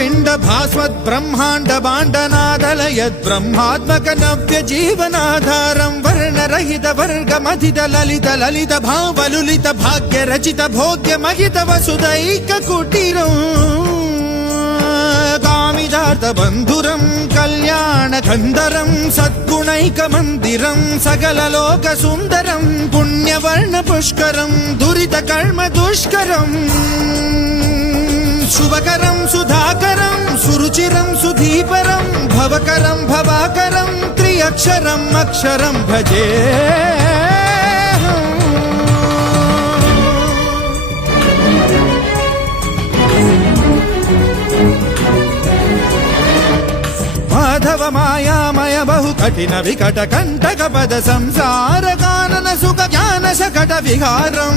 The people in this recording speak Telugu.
పిండ భాస్వద్ బ్రహ్మాండ బాండనాదలయద్ బ్రహ్మాత్మక నవ్య జీవనాధారం వర్ణరహిత వర్గమధిత లలిత లలిత భావలులిత భాగ్య రచిత భోగ్య మహిత వసుదైక కుటీరం కామిదార్థ బంధురం కళ్యాణ కందరం సద్గుణైక మందిరం సకల లోక సుందరం పుణ్యవర్ణ పుష్కరం దురిత కర్మ దుష్కరం శుభకరం సుధాకరం సురుచిరం సుధీపరం భవకరం భవాకరం త్రియక్షరం అక్షరం భజే మాధవ మాయామయ బహు కఠిన వికట కంటక పద సంసార కానన సుఖ జ్ఞాన శకట విహారం